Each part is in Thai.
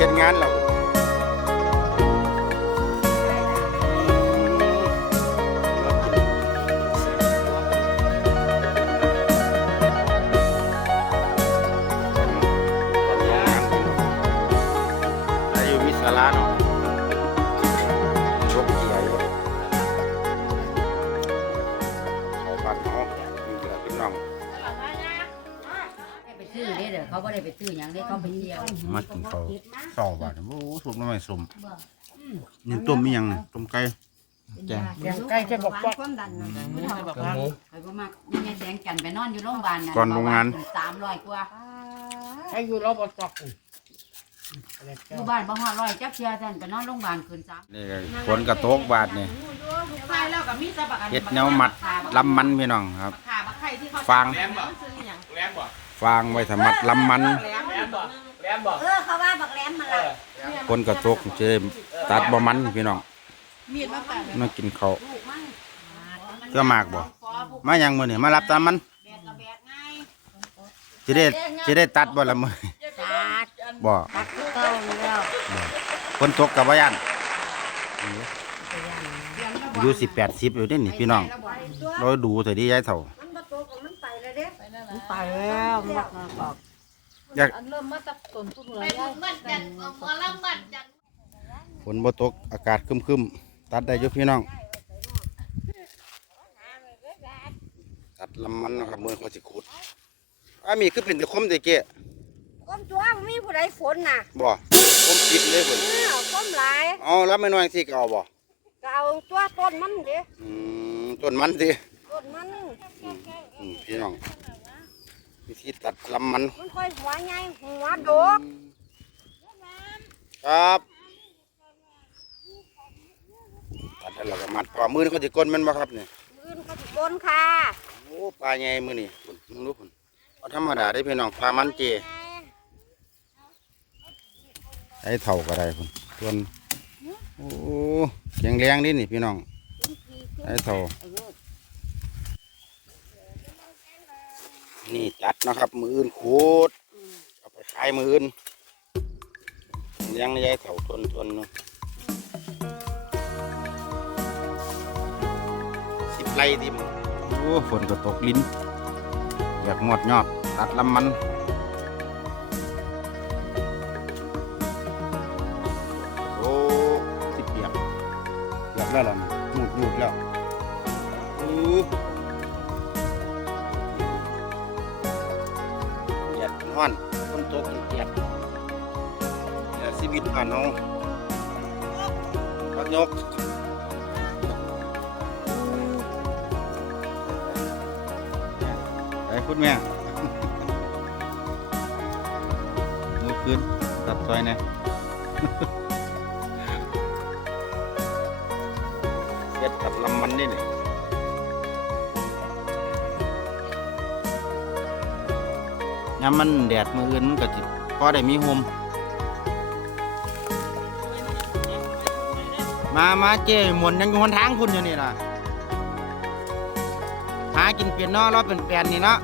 เห็นงานแล้ว มากินข้าวเช้าบาดโอ้สุกน้ำมันสมนี่ต้มมีหยังนี่ต้มไก่แกงแกงไก่จะบอกว่า ความดันนะกับหมูไปบ่มักมีแม่แสงจันทร์ไปนอนอยู่โรงพยาบาลน่ะก่อนโรงงาน 300กว่าให้อยู่รอบจอกอยู่บ้านบ่ฮอด100จักเทื่อท่านไปนอนโรงพยาบาลคืน3นี่ก็ฝนกระตกบาดนี่ใช่แล้วก็มีแต่บักอันเฮ็ดแนวมัดลำมันพี่น้องครับ ขาบักไข่ที่เขาฟางซื้อหยังแหลมบ่ ฟางไว้สำมัดลำมัน แหลมบ่แหลมบ่เออเขาว่าบักแหลมมันเอล่ะอฝนกระตกจะได้ตัดบ่มันพี่น้องมีดมาปาดมากินข้าวลูกมันเพื่อมากบ่มาหยังมื้อนี่มารับตามมันแบกก็แบกง่ายสิได้สิได้ตัดบ่ละมื้อตัดบ่ตัดคือเก่านี่แล้วฝนตกก็บ่ย่านอายุ10 80อยู่เด้นี่พี่น้องเราดูเถิดดิยายเฒ่ามันไป แล้วมันบักบอกอยาก อันเริ่มมาจากต้นทุนเลยยายฝนบ่ตกอากาศครึมๆ ตัดได้อยู่พี่น้อง ตัดลำมันนะครับมื้อเขาสิขุดอามีคือเป็นแต่คมแต่เกะก้มตัวบ่มีผู้ใดฝนน่ะบ่ผมคิดเลยพุ่นเออก้มหลายเอารับไม่น้อยสิก็เอาบ่ก็เอาตัวต้นมันเด้อืมต้นมันสิต้นมันอืมพี่น้อง วิธีตัดลำมันมันค่อยหัวใหญ่หัวโดกครับ ตัดแล้วก็มัดพอมือนี่เขาจะก้นมันบ่ครับเนี่ยอื่นเขาสิก้นค่ะโอ้ปลาใหญ่มือนี่พุ่นมึงรู้พุ่นเอาธรรมดาได้พี่น้องปลามันเจไอ้เท่าก็ได้พุ่นส่วนโอ้แข็งแรงนี่นี่พี่น้องไอ้เท่า นี่จัดนะครับ มืออื่นขูดเอาไปขายมืออื่นเลี้ยงยายเท่าทนทนสิบไร่ดิมโอ้ฝนก็ตกลิ้น อยากหมดยอดตัดลำมันโอ้สิเปียกเปียกแล้วล่ะนี่มูดมูดแล้วอู้ ฮ้อนฝนตกเปียกแต่ชีวิตบ้านเราพักยกไปคุณแม่มือคืนตัดซอยหนะเฮ็ดกับลำมันนี่นี่ย ยามมันแดดมืออื่นมันก็จิพอได้มีโฮมมามาเจ้หมนยังอยู่หนทางคุณอยู่นี่ล่ะหากินเปลี่ยนเนาะเราเป็นแปลนนี่เนาะ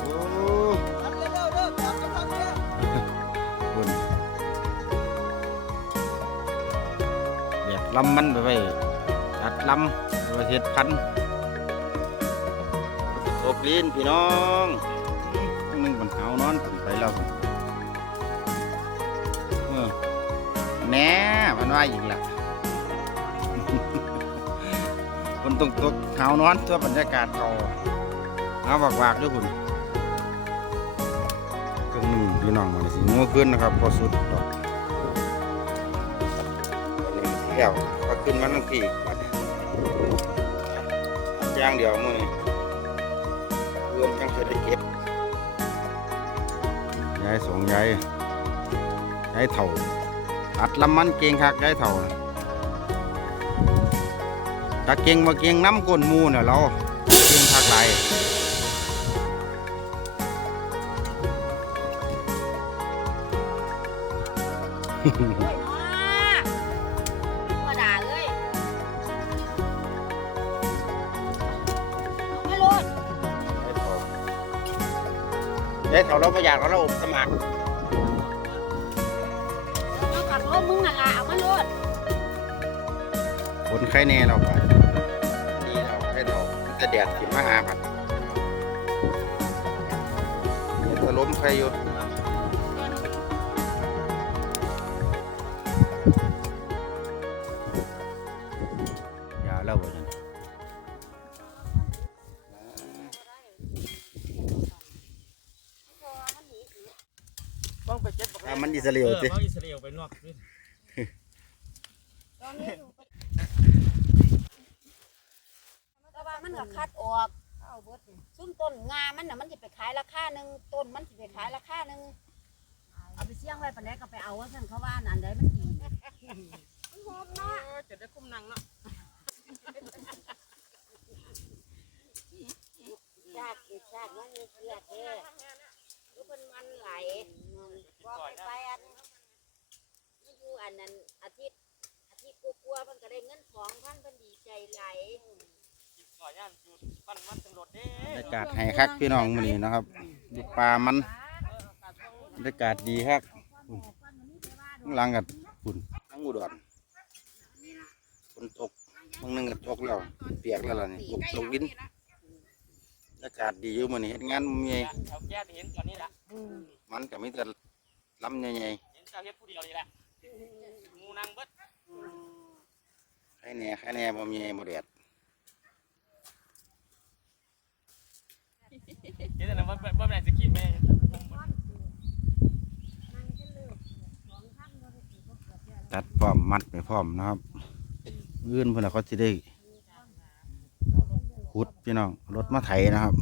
โอ้คุณเด็ดลำมันไปไว้ตัดลำไปเห็ดพันธุ์ อบลีนพี่น้องต้งนึงบนเขานอนผมไปแล้วผมเออแหน่มันว่าอีกละคนตกตกขานอนตัวบรรยากาศเขาเอาวากวากๆด้วยคุณเครื่องหนึ่งพี่น้องมันสิงัวขึ้นนะครับพอสุดดอกวันนี้เที่ยวก็ขึ้นมาทั้งทีบัดนี้อย่างเดียวมือ จังจะได้เก็บยายสองยายยายเถ่าอัดลำมันเก่งคักยายเถ่าน่ะถ้าเก่งมาเก่งน้ำก้นหมูเนี่ยเราเก่งคักหลาย ได้เขาเราประหยาดเราเราสมัครเอาขับรถมึงน่ะล่ะเอามาโลดคนไข้แน่เราปดดีเราให้เราจะแดดกินมาหาผัดจะล้มใครอยู่ องไปเจ็ดบอกอะมันอิสราเอลสิเอออิสราเอลไปนอกด้วยแต่ว่ามันก็คัดออกเอาเบิดนี่ซุ่มต้นงามันน่ะมันจะไปขายราคาหนึ่งต้นมันจะไปขายราคาหนึ่งเอาไปเสี่ยงไว้ปานใดก็ไปเอาว่าซั่นเขาว่าอันใดมันดีมันหอมเนาะจะได้คุ้มนังเนาะชาติติดชาติมันมีเสียเด้ คือเพิ่นมันไหลบอกให้ไปอันไม่อยู่อันนั้นอาทิตย์อาทิตย์กลัวาๆเพิ่นก็ได้เงิน2,000เพิ่นดีใจไหลก่อนย่านจุดปั้นมันตำรวจเด้บรรยากาศให้คักพี่น้องมื้อนี้นะครับอยู่ป่ามันบรรยากาศดีครับข้างหลังกับฝุ่นทั้งอุดรฝนตกบางนึงก็ตกแล้วเปียกแล้วล่ะนี่ตกตกดิน บรรยากาศดีอยู่มื้อนี้เฮ็ดงานมีเอาแก้เห็นตอนนี้ละมันก็มีแต่ลำใหญ่เห็นเจ้าเฮ็ดผู้เดียวนี่แหละงูนางเบิดๆใครแหน่ใครแหน่บ่มีบ่แดดเห็นแต่ว่าว่าแม่จะคิดแม่ตัดพร้อมมัดไปพร้อมนะครับ อื่นเพิ่นน่ะเขาสิได้ ขุดพี่น้องรถมาไถนะครับ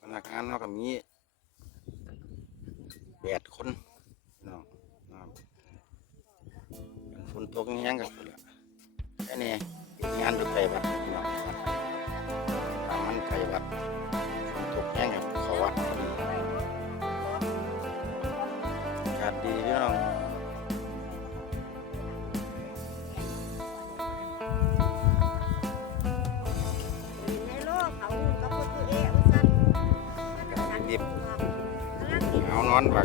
พนักงานเราก็มีแปดคนพี่น้องนะครับฝนตกแห้งกับละแค่นี้งานอยู่ไกลวัดพี่น้องมันไกลวัด ริงว่า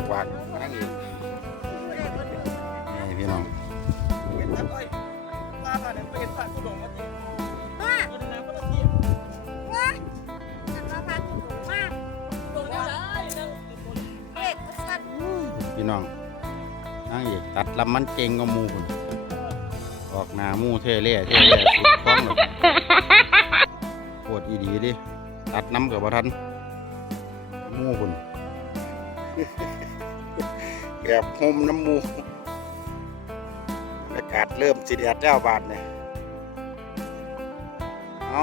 คนนั้นก็มาเทียบว่าฉันว่พาคุณหนูมากดงได้นะเอ๊ะว่าซั่นพี่น้องนั่งอีกตัดลำมันเก่งก็มูคุณออกหน้ามูเท่เล่เท่เล่สุดคล้องเลยโคตรอีดีดิตัดน้ำกับบ่ทันมูคุณ แบบห่มน้ำหมูอากาศเริ่มสิแดดแล้วบาดเนี่ยเอา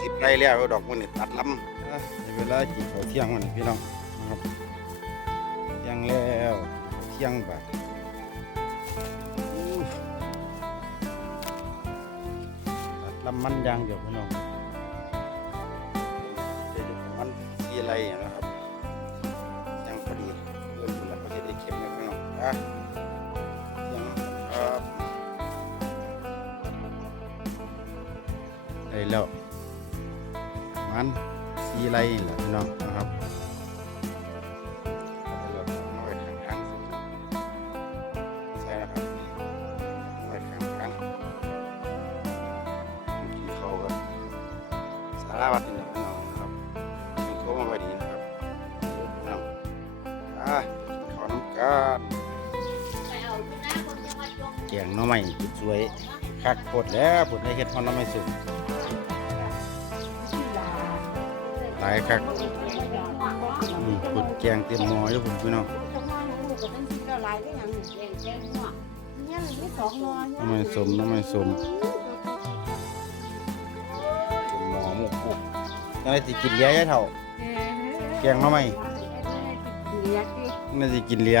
สิบไรแล้วเอาดอกมันนี่ตัดลำอะได้เวลากินข้าวเที่ยงวันนี้พี่น้องนะครับเที่ยงแล้วข้าวเที่ยงบาดอู้ตัดลำมันอยางเดียวพี่น้องเดี๋ยวมันสีอะไรนะครับ น้องอะยังครับได้แล้วมันสีไรนี่แหละพี่น้องนะครับเอาไปแหน้อไม้สวยคักโพดแล้วโพดได้เฮ็ดฮอนหน้อไม้สุกหลายคักนี่โพดแกงเต็มหม้ออยู่พุ่นพี่น้องเนี่ยมันมีสองนอนหน้อไม้สมหน้อไม้สมเต็มหม้อหมกปุกยังไงสิกินเหลี้ยยายเฒ่าแกงหน้อไม้ยังไงสิกินเหลี้ย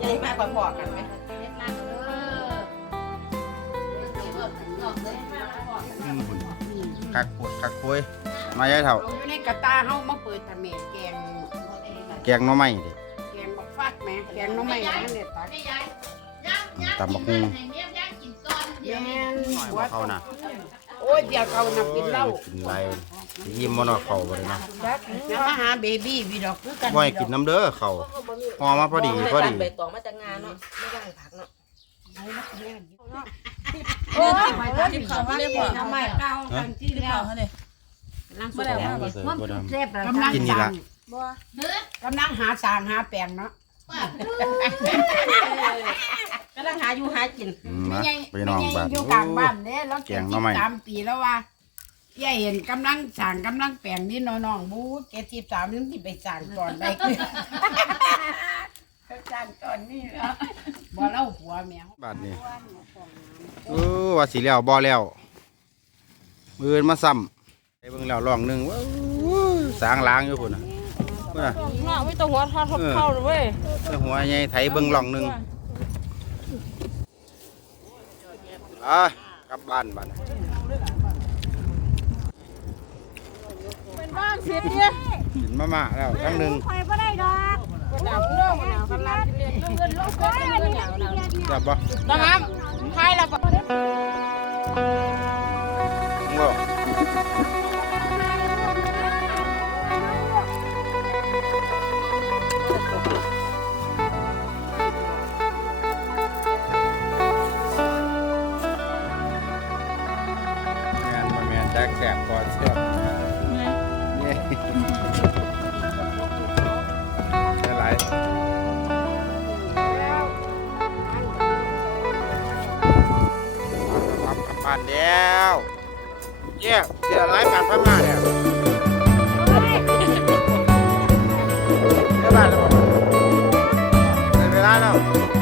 ใหญ่มากกว่าพอกันไหมเล็กมากเด้อเดี๋ยวก็นอกเลยมาพอกันอืมพุ่นคักปวดคักโคุยมายายเฒ่าเอาอยู่ในกระตาเฮามาเปิดทำแม่แกงแกงหน่อไม้ดิแกงบักฟักแม่แกงหน้องไม้นั่นแหละตักไม่ยายย่างย่างตำบักหุ่งให้เมียย่างกินก่อนเดี๋ยวแม่นี้นหน่อยหัวบ่เขาน่ะโอ้ยเดี๋ยวเขานำกินเหล้ากินไร ยิ้มบ่เนาะเขาบ่ได้เนาะน้ำมาหาเบบี้วีดอกคือกันบ่ให้กินน้ำเด้อเขาพอมาพอดีพอดีใบตองมาจากงานเนาะไม่ย่างผักเนาะโอ้ยกินข้าวไม่ได้บ่ทำไมเก่ากันที่แล้วนั่งบ่สุดได้แล้วบ่ได้บ่ได้แซ่บแล้วกำลังกินนี่สั่ล่ะงเด้อกำลังหาสางหาแปลงเนาะกำลังหาอยู่หากินอืมไม่นะใช่ไปน้องไม่ใช่บ้านอยู่กลางบ้านเด้แล้วแกงหน่อไม้สามปีแล้วว่า พี่เห็นกำลังสั่งกำลังแปลงนี่น้องๆบูเจ็ดสิบสามนี่ไปสั่งก่อนได้คือสั่งก่อนนี่แล้วบ่เล่าหัวแมวบาดนี้เออว่าสิแล้วบ่แล้วมืออนมาซ้ำไปเบิ่งแล้วรองหนึงว้าวสางล้างอยู่พุ่นน่ะพุ่นน่ะเนาะไม่ต้องหัวทอดทอดเข้าเลยเว้ยแต่หัวใหญ่ไถเบิ่งรองหนึงอะกลับบ้านบ้าน เป็น บ้านเสียเนี่ยกินมาม่าแล้วครั้งหนึงคอยบ่ได้ดอกหนาวเรื่องหนาวกันลาเรียนเงินโลกเงินเงินหนาวหนาวจับบ่นะครับใครเราก็ Thank you.